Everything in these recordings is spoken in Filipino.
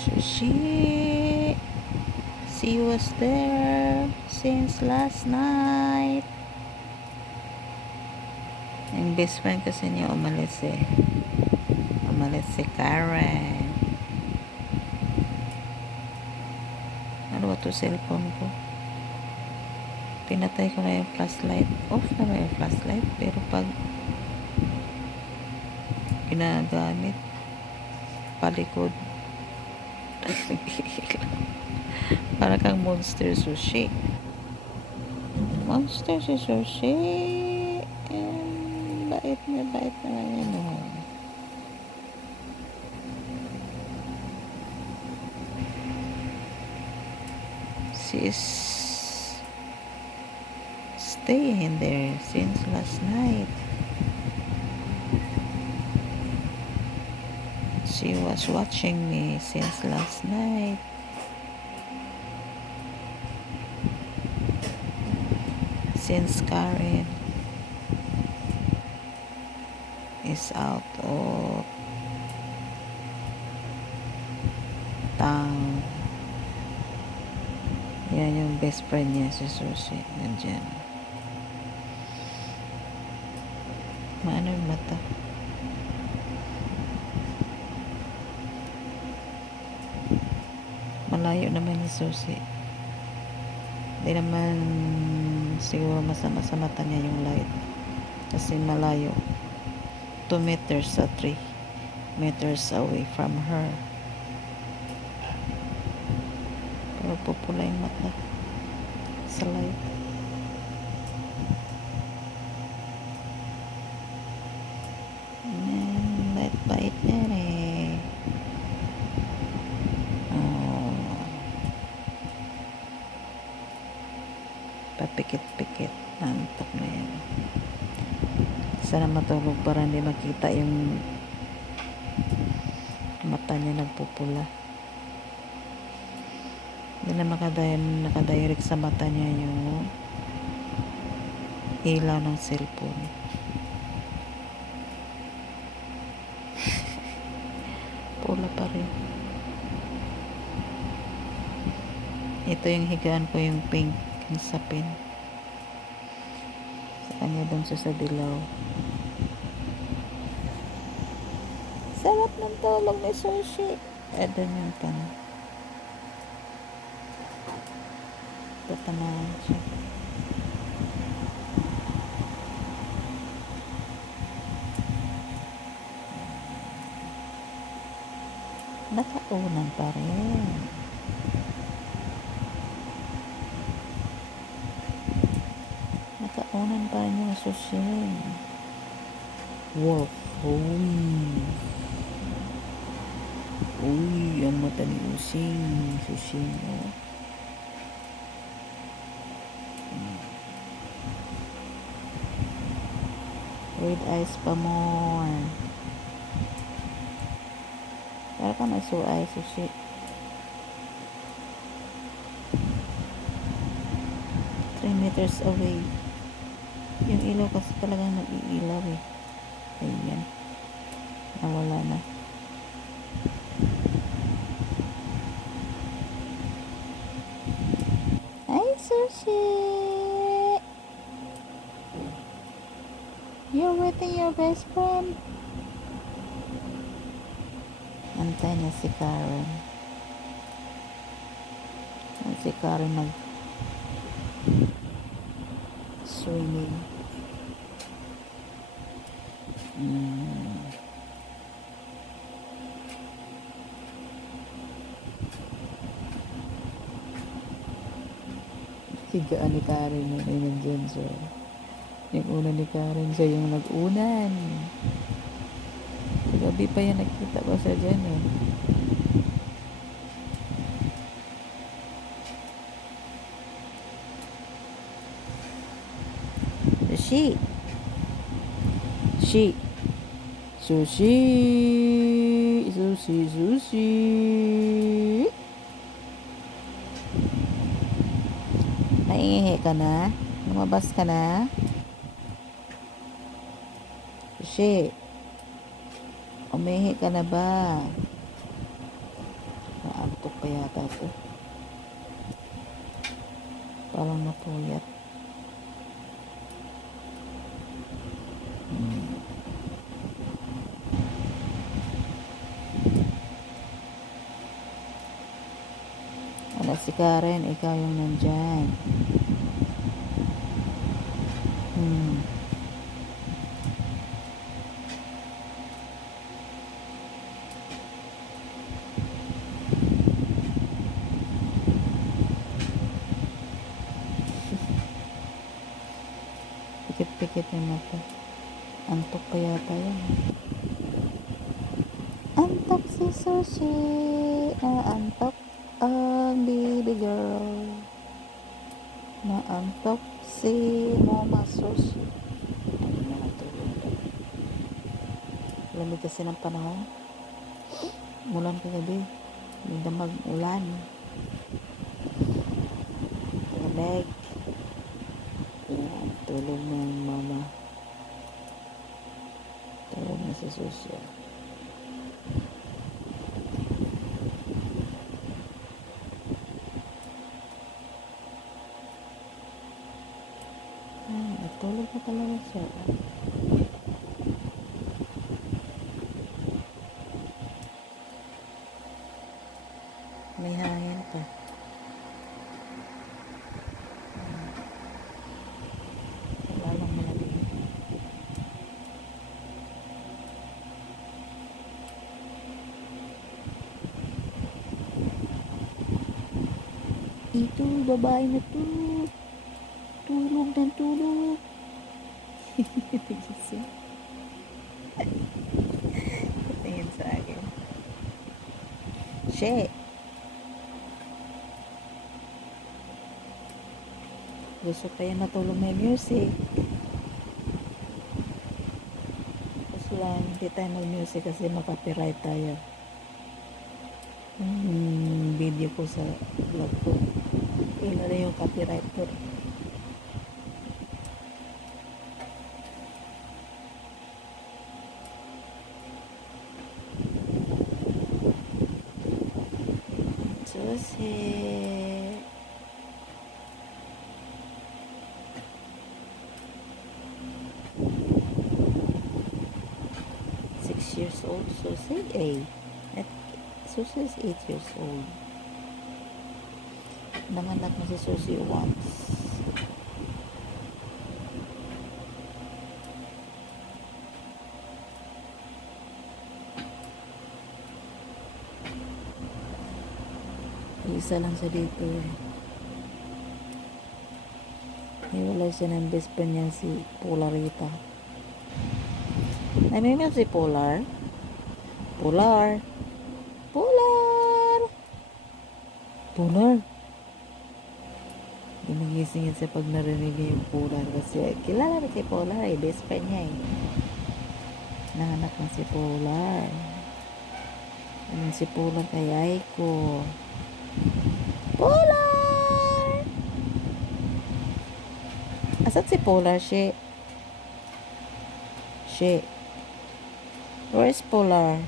She was there since last night. Yung best friend kasi niya umalis eh. Umalis si Karen. Ano ba to cellphone ko? Pinatay ko na yung flashlight. Off na ba yung flashlight? Pero pag ginagamit palikod para kang monster sushi. Monster si sushi. Bait naman yan oh. She is staying there since last night. She was watching me since last night. Since Karen is out of town. Yan yung best friend niya si Susie. Nandyan. Maano yung mata? Malayo naman ni Susie. Hindi naman siguro masama sa mata niya yung light. Kasi malayo. 2 meters sa 3 meters away from her. Pero pupula yung mata sa light. Bait niya eh. Oh. Papikit-pikit. Nantok na yan. Sana matulog para hindi makita yung mata niya nagpupula. Hindi na nakadirect sa mata niya yung ilaw ng cellphone. Pula pa rin. Ito yung higaan ko, yung pink, yung sapin. Sa kanya dun sa dilaw. Sarap ng tulog ni Sushi. Doon yung tatamaan siya. Nakaunan pa rin. Nakaunan pa rin yung Sushi. Wolf. Uy, ang mata ni Using. Sushi. Oh. Red eyes pa more. Para ka nag-sore eye, Sushi. Three meters away. Yung ilaw kasi talagang nag-iilaw eh. Ayan. Nawala na. Hi, Sushi! You're waiting your best friend? Antay na si Karen. Si Karen nag-swimming. Higaan ni Karen yun ay nandyan siya. Yung una ni Karen siya yung nag-unan. Gabi pa yan nakita ko sa dyan eh. Sushi. Sushi. Naiihi ka na? Lumabas ka na? Sushi. Umihi ka na ba? yata to. Parang napuyat. Ala si Karen, ikaw yung nandyan. Pikit-pikit yung mata. Antok pa yata yun. Antok si Sushi. Naantok ang baby girl. Naantok si Mama Sushi. Ayun na natulog. Lamig kasi ng panahon. Mulan kagabi. May damag ulan. Lamig. Yan, tulog na yung mama. Tulog na si Sushi. Ay, natulog na talaga siya. May hangin pa. Wala lang malamig. Ito, babae na to. Tulog ng tulog. Tingin sa akin. Shit. Gusto pa yan matulog may music. Gusto lang, hindi tayo mag-music kasi makapiright tayo. Video ko sa vlog ko. Ila na yung copyright ko. Susi. 6 years old, Susi. Susi is 8 years old. Nanganak na si Susi once. Isa lang siya dito eh. Hiwalay siya ng best friend niya si Polarita. Namimiss si Polar. Polar. Polar. Polar. Ginagising yan siya pag narinig niya yung Polar kasi kilala na si Polar eh. Best friend niya eh. Nanganak na si Polar. Anong si Polar kay Aiko. Polar! Asan si Polar, she? She. Where is Polar?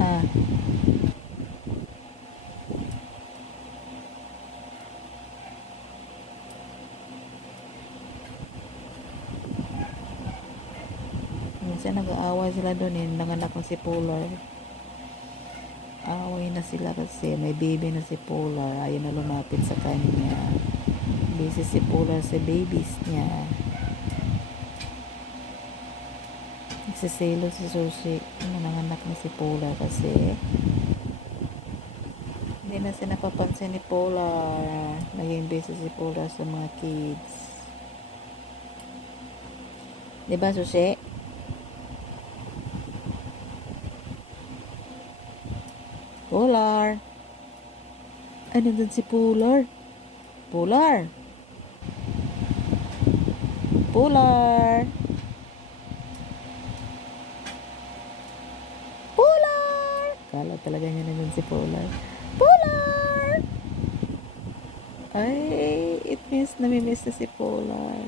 Ha? Minsan nag-aaway sila doon eh. Nanganak na si Polar. Away na sila kasi may baby na si Polar. Ayaw na lumapit sa kanya. Busy si Polar sa babies niya. Nagsiselo si Sushi. Nanganak na si Polar kasi hindi na siya napapansin ni Polar. Naging busy si Polar sa mga kids. Diba, Sushi? Polar. Ay, nandun si Polar. Polar. Polar. Polar. Kala talaga niya nandun si Polar. Polar. Ay, it means namimiss na si Polar.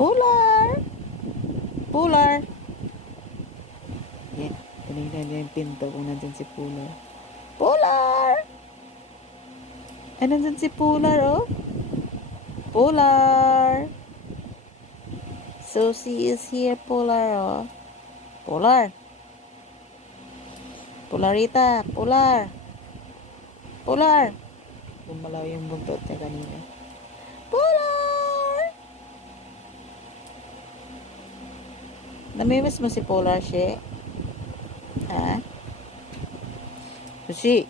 Polar. Polar. Yeah. Tinignan niya yung pinto kung nandyan si Polar. Polar! Ay, nandyan si Polar, oh. Polar! Susie is here, Polar, oh. Polar! Polarita! Polar! Polar! Gumalaw yung buntot niya kanina. Polar! Namimiss mo si Polar, she? Ha? Susie!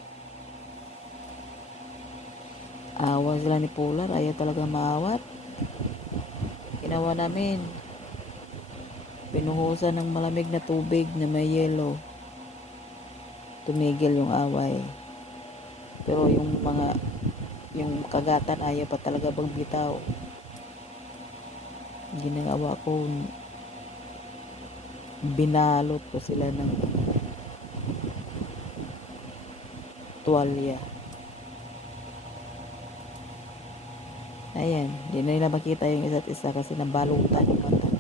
Awa sila ni Polar. Ayaw talaga maawat. Ginawa namin. Pinuhusan ng malamig na tubig na may yelo. Tumigil yung away. Pero yung kagatan ayaw pa talaga magbitaw. Ginagawa ko, binalot ko sila ng tuwalya. Ayan, di na nila makita yung isa't isa kasi nabalutan yung mata.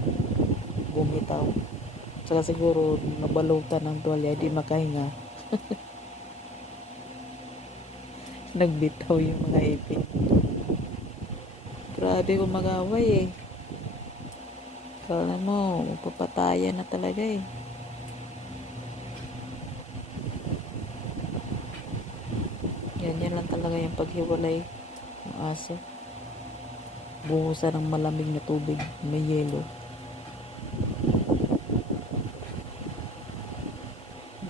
Bumitaw. Saka siguro nabalutan ng tuwalya, hindi makahinga. Nagbitaw yung mga ipin. Grabe kung mag-away eh. Kala mo, magpapatayan na talaga eh. Yan lang talaga yung paghiwalay ng aso. Buhusan ng malamig na tubig, may yelo.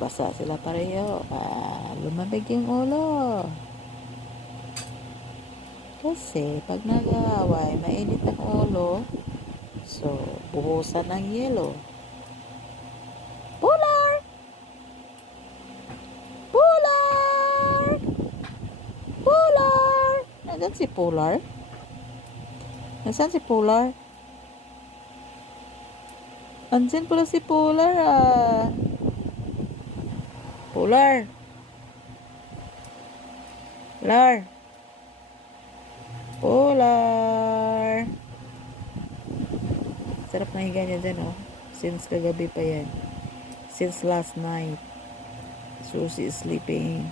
Basa sila pareho. Lumabig yung ulo. Kasi pag nag-aaway, mainit ang ulo. So, buhusan ng yelo. Polar! Polar! Polar! Nasaan si Polar? Nasaan si Polar? Andyan pala si Polar ah. Polar! Polar! Polar! Sarap na higa niya dyan oh. Since kagabi pa yan. Since last night. Susie is sleeping.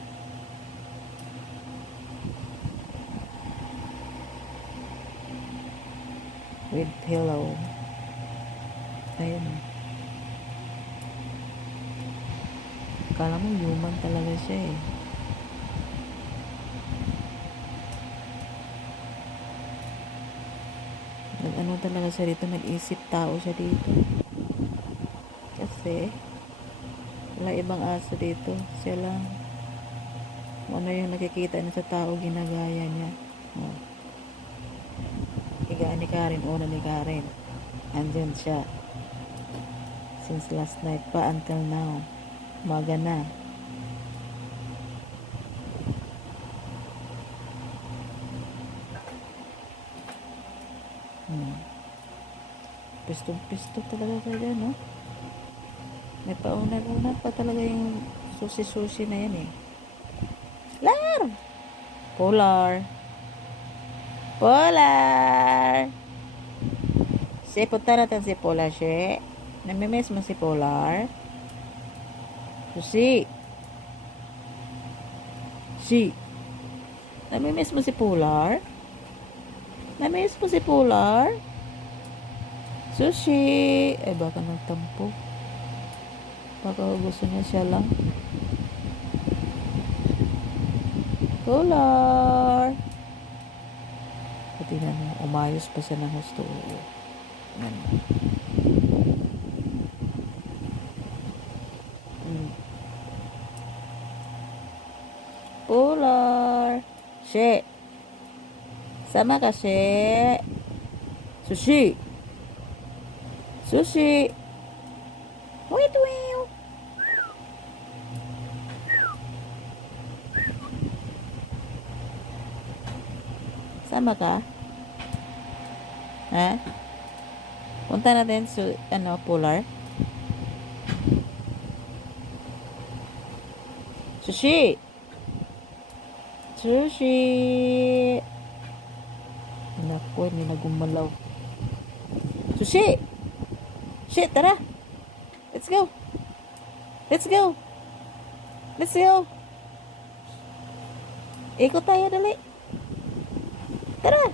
With pillow. Ayun. Kala mo human talaga siya eh. Nag-ano talaga siya dito. Nag-isip tao siya dito. Kasi wala ibang aso dito. Siya lang. Kung ano yung nakikita niya sa tao, ginagaya niya. Oh. Higaan ni Karen. Una ni Karen. Andyan siya. Since last night pa until now. Umaga na. Pisto talaga siya no? May pauna-una pa talaga yung susi-susi na yan eh. Lar! Polar! Polar! Si, punta natin si Polar, si. Namimiss mo si Polar? Susi! Si! Namimiss mo si Polar? Namimiss mo si Polar? Sushi! Ay, baka nagtampo. Baka gusto niya siya lang. Polar! Pati na umayos pa siya ng gusto. Yan. Polar! She! Sama ka, she! Sushi! Sushi! Wait, wait! Sama ka? Ha? Punta natin sa, Polar. Sushi! Sushi! Naku, hindi na gumalaw. Sushi! Shit, tara! Let's go! Let's go. Let's go. Ikot tayo, dali. Tara.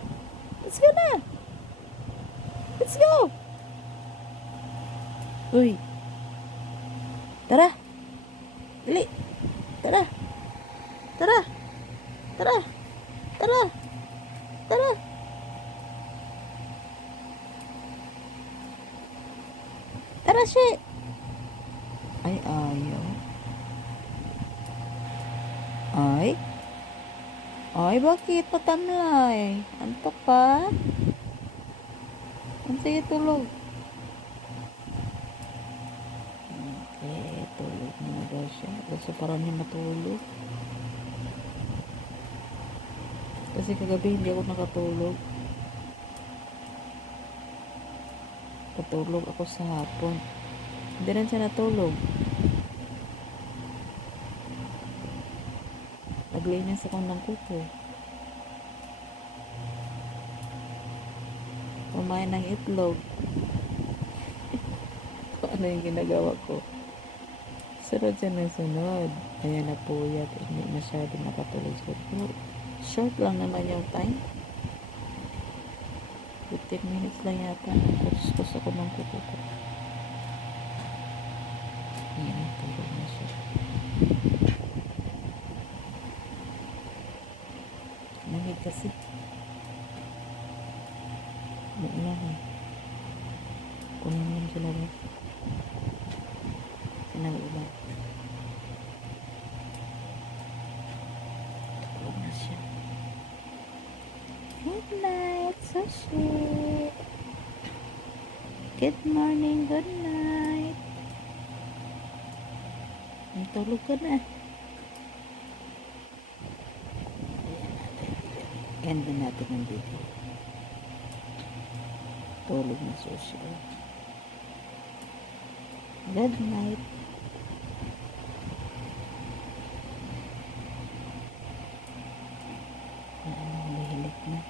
Let's go na. Let's go. Uy. Tara. Dali. Tara. Tara. Tara. Tara. Tara. Tara, She. Ay, ayaw. Ay. Ay, bakit? Patamlay. Antok pa? Sige, tulog. Okay, tulog na daw siya. Gusto parang niya matulog. Kasi kagabi hindi ako nakatulog. Patulog ako sa hapon. Hindi rin siya natulog. Naglinis ako ng kuko. Kumain ng itlog. Ano yung ginagawa ko? Sunod siya ng sunod. Ayan na po yan. Hindi masyado nakatulog siya. Pero short lang naman yung time. 15 minutes lang yata. Kuskus ako ng kuko ko. Ayan, tulog na siya. Lamig kasi. Muulan eh. Kunin mo lang sila rin. Sinag-ulan. Tulog na siya. Good night, so sweet. Good morning, good night. Tulog ka na. Ayan natin. End na natin ang video. Tulog na sushi. Good night. Mahilig na.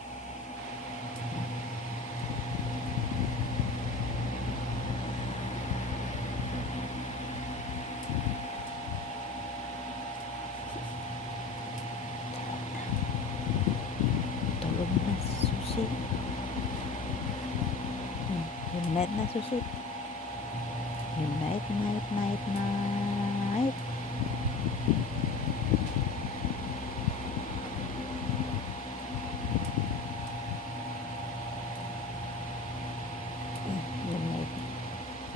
Tulog na sushi. Good night na sushi. Good night, night, night, night.